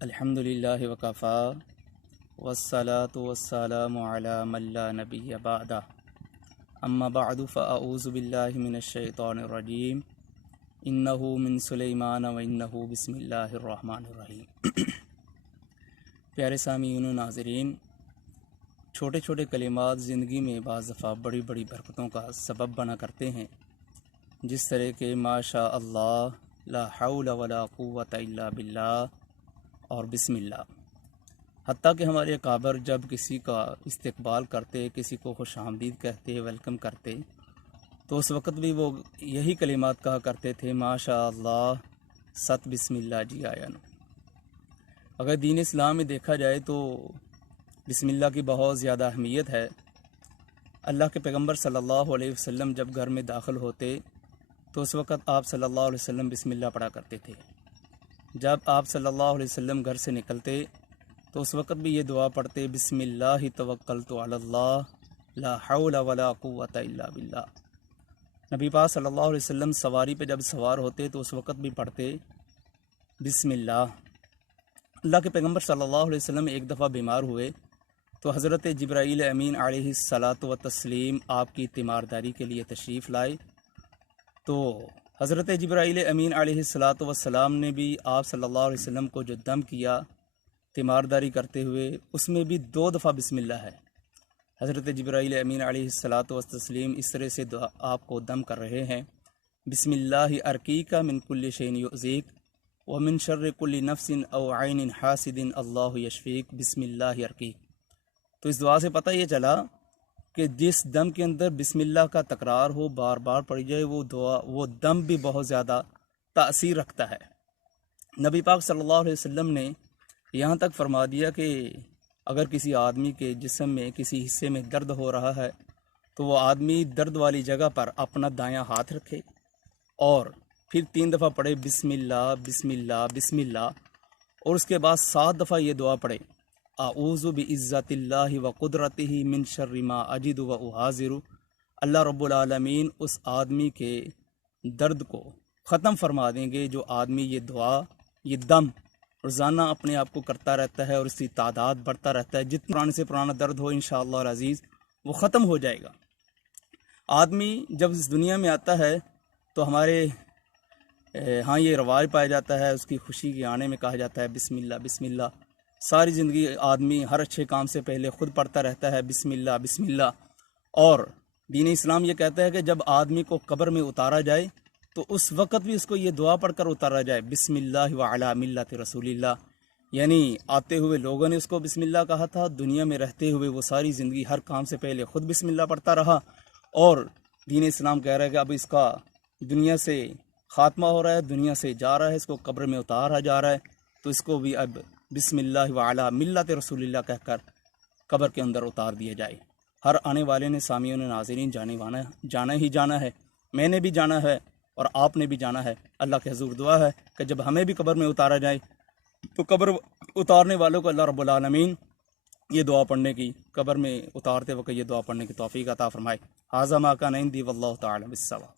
الحمدللہ وکفا والصلاة والسلام علی من لا نبی بعدہ اما بعد فاعوذ باللہ من الشیطان الرجیم انہ من سلیمان و انہ بسم اللہ الرحمن الرحیم۔ پیارے سامعین و ناظرین، چھوٹے چھوٹے کلمات زندگی میں بعض دفعہ بڑی بڑی برکتوں کا سبب بنا کرتے ہیں، جس طرح کہ ما شاء اللہ، لا حول ولا قوت الا باللہ اور بسم اللہ۔ حتیٰ کہ ہمارے اکابر جب کسی کا استقبال کرتے، کسی کو خوش آمدید کہتے، ویلکم کرتے، تو اس وقت بھی وہ یہی کلمات کہا کرتے تھے، ما شاء اللہ ست بسم اللہ جی آیا نو۔ اگر دین اسلام میں دیکھا جائے تو بسم اللہ کی بہت زیادہ اہمیت ہے۔ اللہ کے پیغمبر صلی اللہ علیہ وسلم جب گھر میں داخل ہوتے تو اس وقت آپ صلی اللہ علیہ وسلم بسم اللہ پڑھا کرتے تھے۔ جب آپ صلی اللہ علیہ وسلم گھر سے نکلتے تو اس وقت بھی یہ دعا پڑھتے، بسم اللہ توکلت علی اللہ لا حول ولا قوت الا باللہ۔ نبی پاک صلی اللہ علیہ وسلم سواری پہ جب سوار ہوتے تو اس وقت بھی پڑھتے بسم اللہ۔ اللہ کے پیغمبر صلی اللہ علیہ وسلم ایک دفعہ بیمار ہوئے تو حضرت جبرائیل امین علیہ الصلاۃ والتسلیم آپ کی تیمارداری کے لیے تشریف لائے، تو حضرت جبرائیل امین علیہ الصلاۃ والسلام نے بھی آپ صلی اللہ علیہ وسلم کو جو دم کیا تیمارداری کرتے ہوئے، اس میں بھی 2 دفعہ بسم اللہ ہے۔ حضرت جبرائیل امین علیہ الصلاۃ والتسلیم اس طرح سے آپ کو دم کر رہے ہیں، بسم اللہ ارقیک من کل شیء یؤذیک ومن شر کل نفس او عین حاسد اللہ یشفیک بسم اللہ ارقیک۔ تو اس دعا سے پتہ یہ چلا کہ جس دم کے اندر بسم اللہ کا تکرار ہو، بار بار پڑھی جائے، وہ دعا، وہ دم بھی بہت زیادہ تاثیر رکھتا ہے۔ نبی پاک صلی اللہ علیہ وسلم نے یہاں تک فرما دیا کہ اگر کسی آدمی کے جسم میں کسی حصے میں درد ہو رہا ہے تو وہ آدمی درد والی جگہ پر اپنا دایاں ہاتھ رکھے اور پھر 3 دفعہ پڑھے بسم اللہ بسم اللہ بسم اللہ، اور اس کے بعد 7 دفعہ یہ دعا پڑھے، اعوذ بعزت اللہ و قدرتہ من شر ما اجد و احاذر۔ اللہ رب العالمین اس آدمی کے درد کو ختم فرما دیں گے جو آدمی یہ دعا، یہ دم روزانہ اپنے آپ کو کرتا رہتا ہے، اور اس کی تعداد بڑھتا رہتا ہے۔ جتنا پرانے سے پرانا درد ہو انشاءاللہ العزیز وہ ختم ہو جائے گا۔ آدمی جب اس دنیا میں آتا ہے تو ہمارے ہاں یہ رواج پایا جاتا ہے، اس کی خوشی کے آنے میں کہا جاتا ہے بسم اللہ بسم اللہ۔ ساری زندگی آدمی ہر اچھے کام سے پہلے خود پڑھتا رہتا ہے بسم اللہ بسم اللہ، اور دین اسلام یہ کہتا ہے کہ جب آدمی کو قبر میں اتارا جائے تو اس وقت بھی اس کو یہ دعا پڑھ کر اتارا جائے، بسم اللہ وعلی ملت رسول اللہ۔ یعنی آتے ہوئے لوگوں نے اس کو بسم اللہ کہا تھا، دنیا میں رہتے ہوئے وہ ساری زندگی ہر کام سے پہلے خود بسم اللہ پڑھتا رہا، اور دین اسلام کہہ رہا ہے کہ اب اس کا دنیا سے خاتمہ ہو رہا ہے، دنیا سے جا رہا ہے، اس کو قبر میں اتارا جا رہا ہے، تو اس کو بھی اب بسم اللہ وعلی ملت رسول اللہ کہہ کر قبر کے اندر اتار دیا جائے۔ ہر آنے والے نے، سامعین و ناظرین، جانا ہی جانا ہے، میں نے بھی جانا ہے اور آپ نے بھی جانا ہے۔ اللہ کے حضور دعا ہے کہ جب ہمیں بھی قبر میں اتارا جائے تو قبر اتارنے والوں کو اللہ رب العالمین یہ دعا پڑھنے کی، قبر میں اتارتے وقت یہ دعا پڑھنے کی توفیق عطا فرمائے۔ ھذا ما کان عندی واللہ تعالی بالصواب۔